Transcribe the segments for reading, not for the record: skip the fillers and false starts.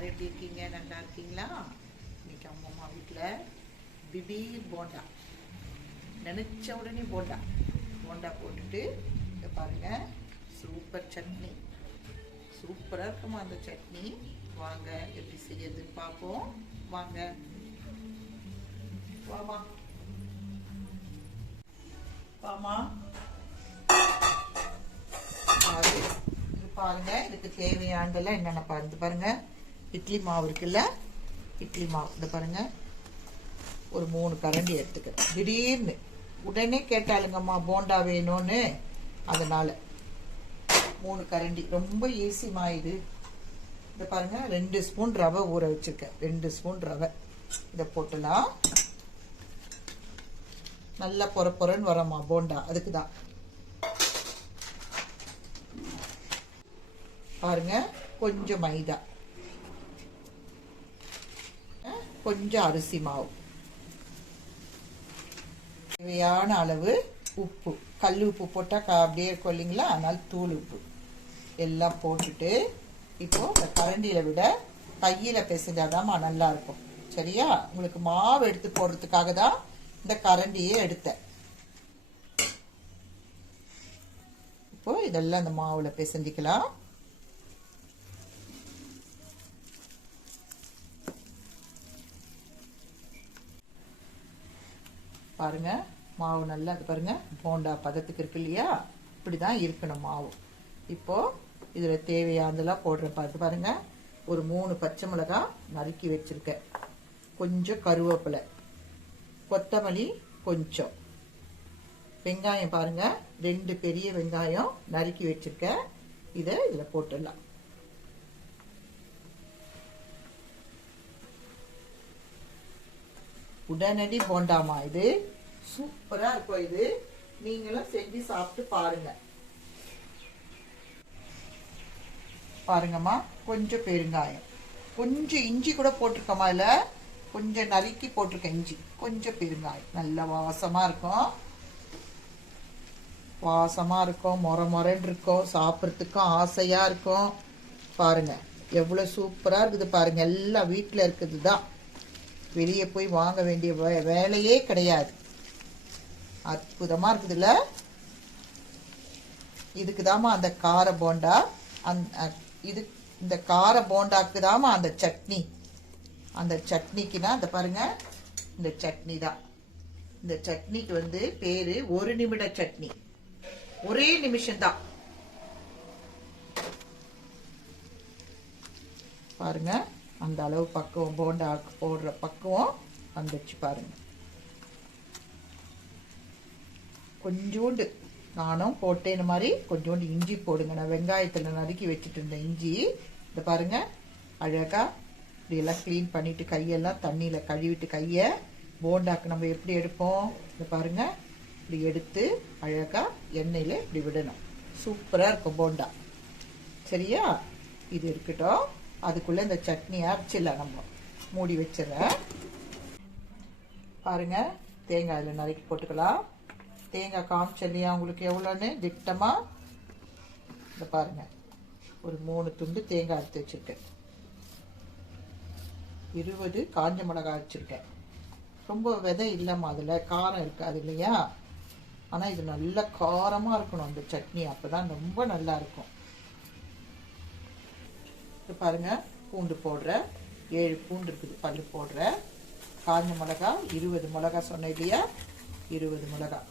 எல்லாரும் எப்படி இருக்கீங்க? நல்லா இருக்கீங்களா? இன்னைக்கு அம்மா வீட்டில் திடீர் போண்டா, நினச்ச உடனே போண்டா போட்டுட்டு இதை பாருங்கள், சூப்பர் சட்னி, சூப்பராக இருக்குமா அந்த சட்னி. வாங்க எப்படி செய்யறதுன்னு பார்ப்போம். வாங்க வாமா வாமா பாருங்க. இதுக்கு தேவையானதெல்லாம் என்னென்ன பாருங்க. இட்லி மாவு இருக்குல்ல, இட்லி மாவு இந்த பாருங்க, ஒரு 3 கரண்டி எடுத்துக்கிறேன். திடீர்னு உடனே கேட்டாளுங்கம்மா போண்டா வேணும்னு, அதனால 3 கரண்டி. ரொம்ப ஈஸிமா இது. இந்த பாருங்க, 2 ஸ்பூன் ரவை ஊற வச்சிருக்கேன். 2 ஸ்பூன் ரவை இதை போட்டலாம். நல்லா பொறன்னு வரமா போண்டா, அதுக்கு தான். பாருங்க, கொஞ்சம் மைதா, கொஞ்சம் அரிசி மாவு, தேவையான அளவு உப்பு. கல் உப்பு போட்டால் அப்படியே இருக்கும் இல்லைங்களா, அதனால தூள் உப்பு எல்லாம் போட்டுட்டு இப்போ இந்த கரண்டியில் விட கையில் பிசைஞ்சாதான் நல்லா இருக்கும். சரியா? உங்களுக்கு மாவு எடுத்து போடுறதுக்காக தான் இந்த கரண்டியே எடுத்தேன். இப்போ இதெல்லாம் இந்த மாவுல பிசைஞ்சிக்கலாம். பாருங்க, மாவு நல்லா பாருங்க, போண்டா பதத்துக்கு இருக்கு இல்லையா, இப்படிதான் இருக்கணும் மாவு. இப்போ இதுல தேவையானதெல்லாம் போடுறேன். பார்த்து பாருங்க, ஒரு 3 பச்சை மிளகாய் நறுக்கி வச்சிருக்கேன், கொஞ்சம் கருவேப்பிலை, கொத்தமல்லி கொஞ்சம், வெங்காயம் பாருங்க 2 பெரிய வெங்காயம் நறுக்கி வச்சிருக்கேன். இதை இதுல போட்டுடலாம். உடனடி போண்டாமா, இது சூப்பரா இருக்கும். இது நீங்களும் செஞ்சு சாப்பிட்டு பாருங்க. பாருங்கம்மா, கொஞ்சம் பெருங்காயம், கொஞ்சம் இஞ்சி கூட போட்டிருக்கோமா, இல்ல கொஞ்சம் நறுக்கி போட்டிருக்கேன் இஞ்சி, கொஞ்சம் பெருங்காயம். நல்ல வாசமா இருக்கும், மொரன்னு இருக்கும், சாப்பிட்றதுக்கும் ஆசையா இருக்கும். பாருங்க எவ்வளவு சூப்பரா இருக்குது பாருங்க. எல்லாம் வீட்டுல இருக்குது தான், வெளியே போய் வாங்க வேண்டிய வேலையே கிடையாது. அற்புதமா இருக்குதுல்ல. இதுக்குதாமா அந்த கார போண்டா, இந்த கார போண்டாக்கு தாமா அந்த சட்னி. அந்த சட்னிக்குனா இந்த பாருங்க, இந்த சட்னி தான். இந்த சட்னிக்கு பேரு 1 நிமிட சட்னி. ஒரே நிமிஷம் தான். பாருங்க, அந்த அளவு பக்குவம், போண்டா போடுற பக்குவம் வந்துச்சு பாருங்க. கொஞ்சோண்டு நானும் போட்டேன், இந்த மாதிரி கொஞ்சோண்டு இஞ்சி போடுங்க. நான் வெங்காயத்தில் நறுக்கி வச்சுட்டு இருந்தேன் இஞ்சி. இந்த பாருங்க, அழகா இப்படியெல்லாம் கிளீன் பண்ணிட்டு கையெல்லாம் தண்ணியில் கழுவிட்டு, கையை போண்டாக்கு நம்ம எப்படி எடுப்போம், இந்த பாருங்க, இப்படி எடுத்து அழகா எண்ணெயில் இப்படி விடணும். சூப்பராக இருக்கும் போண்டா. சரியா? இது இருக்கட்டும். அதுக்குள்ள இந்த சட்னி அரைச்சிடலாம். நம்ம மூடி வச்சிடறேன். பாருங்க, தேங்காயில் நறுக்கி போட்டுக்கலாம். தேங்காய் காமிச்சல்லையா உங்களுக்கு எவ்வளோன்னு திட்டமா. இந்த பாருங்க, ஒரு 3 துண்டு தேங்காய் எடுத்து வச்சிருக்கேன். 20 காஞ்ச மிளகாய் வச்சிருக்கேன். ரொம்ப விதை இல்லாம அதுல காரம் இருக்காது இல்லையா, ஆனா இது நல்ல காரமா இருக்கணும் அந்த சட்னி, அப்பதான் ரொம்ப நல்லா இருக்கும். பாருங்க, பூண்டு போடுற 7 பூண்டு இருக்குது, பல்லு போடுற. காஞ்ச மிளகாய் 20 மிளகாய் சொன்னேன் இல்லையா, 20 மிளகாய்.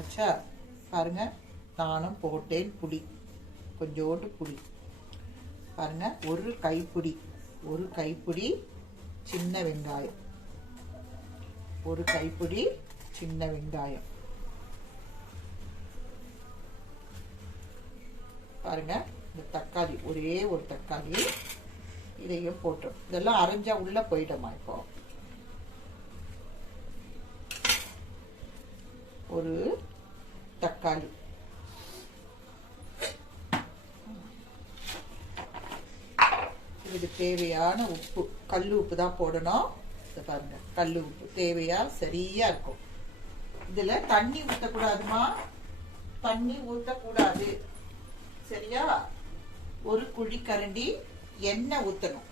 ஆச்சா? பாருங்க, நானும் போட்டேன் புளி, கொஞ்சோண்டு புளி. பாருங்க, ஒரு கைப்பிடி சின்ன வெங்காயம், ஒரு கைப்பிடி சின்ன வெங்காயம். பாருங்க, இந்த தக்காளி, ஒரே ஒரு தக்காளி, இதையும் போட்டோம். இதெல்லாம் அரைஞ்சா உள்ள போயிட்டோமா. இப்போ ஒரு தக்காளி, இதுக்கு தேவையான உப்பு, கல் உப்பு தான் போடணும். பாருங்க, கல் உப்பு தேவையா சரியா இருக்கும். இதுல தண்ணி ஊற்றக்கூடாதுமா, தண்ணி ஊற்றக்கூடாது. சரியா? ஒரு குழிக்கரண்டி எண்ணெய் ஊற்றணும்.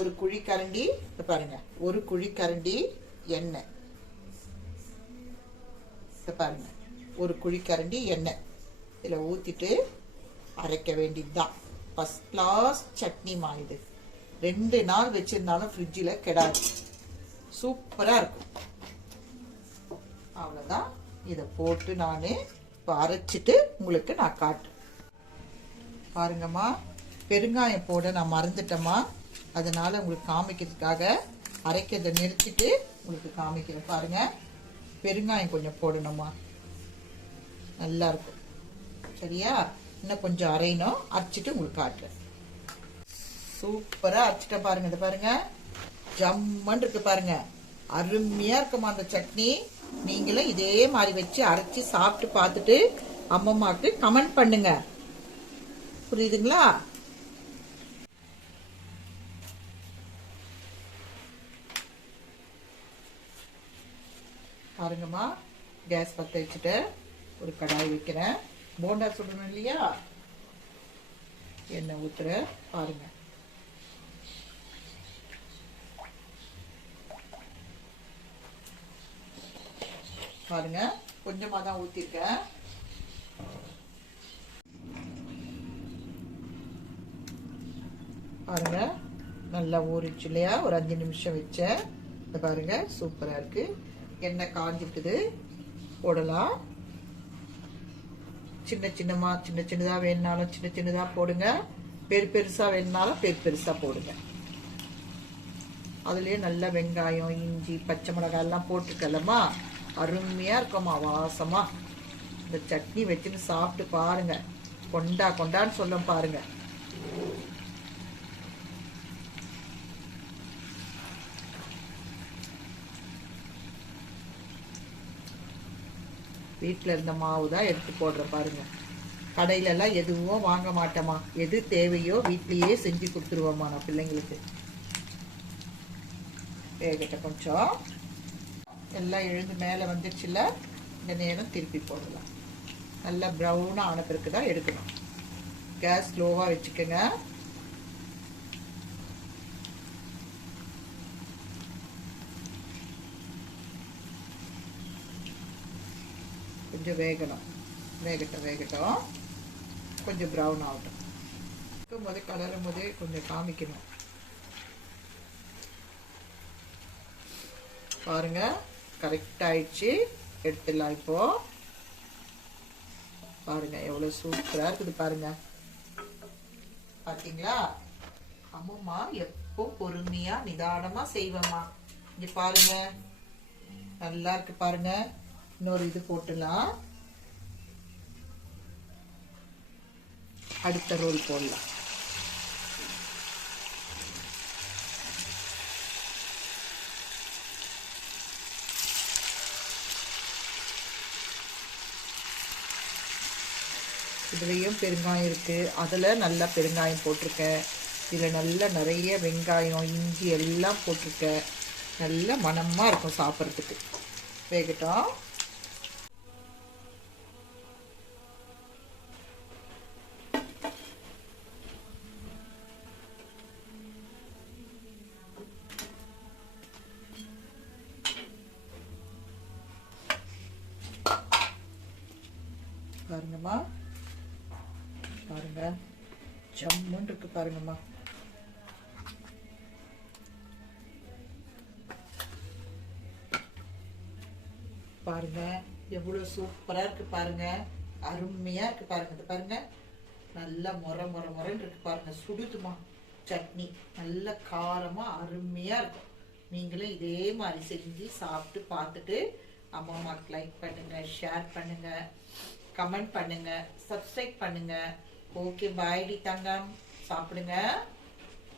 ஒரு குழிக்கரண்டி பாருங்க, ஒரு குழிக்கரண்டி எண்ணெய் பாருங்க, ஒரு குழிக்கரண்டி எண்ணெய் இதில் ஊற்றிட்டு அரைக்க வேண்டியதுதான். ஃபர்ஸ்ட் கிளாஸ் சட்னி இது 2 நாள் வச்சிருந்தாலும் ஃப்ரிட்ஜில் கெடாது, சூப்பராக இருக்கும். அவ்வளோதான். இதை போட்டு நான் இப்போ அரைச்சிட்டு உங்களுக்கு நான் காட்டுறேன். பாருங்கம்மா, பெருங்காயம் போட நான் மறந்துட்டேம்மா. அதனால உங்களுக்கு காமிக்கிறதுக்காக அரைக்கிறத நிறுத்திட்டு உங்களுக்கு காமிக்கிறேன். பாருங்க, பெருங்காயம் கொஞ்சம் போடணுமா, நல்லா இருக்கும். சரியா? இன்னும் கொஞ்சம் அரையணும், அரைச்சிட்டு உங்களுக்கு காட்டுறேன். சூப்பரா அரைச்சிட்ட பாருங்க. இது பாருங்க, ஜம்மன் இருக்கு பாருங்க, அருமையா இருக்குமா அந்த சட்னி. நீங்களும் இதே மாதிரி வச்சு அரைச்சி சாப்பிட்டு பார்த்துட்டு அம்மம்மாக்கு கமெண்ட் பண்ணுங்க. புரியுதுங்களா? பாருங்கம்மா, கேஸ் பற்ற வச்சுட்டு ஒரு கடாய் வைக்கிறேன். போண்டா சுடணும் இல்லையா? எண்ணெய் ஊத்துறேன். பாருங்க, பாருங்க, கொஞ்சமா தான் ஊத்திருக்கேன். பாருங்க, நல்லா ஊறிச்சு இல்லையா? ஒரு 5 நிமிஷம் வச்சேன். பாருங்க, சூப்பரா இருக்கு. எண்ணெய் காஞ்சிட்டுது, போடலாம். சின்ன சின்னதா வேணுனாலும் சின்ன சின்னதா போடுங்க, பெருசா வேணுனாலும் பெருசா போடுங்க. அதுலயே நல்ல வெங்காயம், இஞ்சி, பச்சை மிளகாய் எல்லாம் போட்டுக்கலமா, அருமையா இருக்குமா, வாசமா. இந்த சட்னி வச்சுன்னு சாப்பிட்டு பாருங்க, கொண்டான்னு சொல்ல பாருங்க. வீட்டில் இருந்த மாவு தான் எடுத்து போடுறேன் பாருங்க. கடையில எல்லாம் எதுவும் வாங்க மாட்டேமா, எது தேவையோ வீட்லயே செஞ்சு கொடுத்துருவோம்மா நான் பிள்ளைங்களுக்கு. வேகட்ட கொஞ்சம் எல்லாம் எழுந்து மேலே வந்துடுச்சுல, இந்த நேரம் திருப்பி போடலாம். நல்லா ப்ரௌனாக ஆன பிறகு தான் எடுக்கணும். கேஸ் ஸ்லோவாக வச்சுக்கோங்க. கொஞ்சம் வேகட்டும், கொஞ்சம் ப்ரௌன் ஆகட்டும். இருக்கும்போது கலரும் போதே கொஞ்சம் காமிக்கணும். பாருங்க, கரெக்ட் ஆயிடுச்சு. எடுத்துடலாம். இப்போ பாருங்க எவ்வளவு சூப்பரா இருக்குது பாருங்க. பாத்தீங்களா? அம்மா எப்போ பொறுமையா நிதானமா செய்வேம்மா. இங்க பாருங்க, நல்லா இருக்கு பாருங்க. இன்னொரு இது போட்டுலாம், அடுத்த ரோல் போடலாம். இதுலேயும் பெருங்காயம் இருக்கு, அதில் நல்லா பெருங்காயம் போட்டிருக்கேன். இதில் நல்லா நிறைய வெங்காயம், இஞ்சி எல்லாம் போட்டிருக்கேன். நல்ல மணமாக இருக்கும் சாப்பிட்றதுக்கு. வேகட்டும். பாருங்கம்மா, பாருங்க, ஜம்முன்னு இருக்கு பாருங்கம்மா. பாருங்க எவ்வளவு சூப்பரா இருக்கு பாருங்க, அருமையா இருக்கு பாருங்க. இது பாருங்க, நல்லா முறைன்னு இருக்கு பாருங்க. சுடுதுமா சட்னி, நல்ல காரமா அருமையா இருக்கும். நீங்களும் இதே மாதிரி செஞ்சு சாப்பிட்டு பார்த்துட்டு அம்மாவுக்கு லைக் பண்ணுங்க, ஷேர் பண்ணுங்க, கமெண்ட் பண்ணுங்க, சப்ஸ்கிரைப் பண்ணுங்க. ஓகே, பாய் டி தங்கம், சாப்பிடுங்க.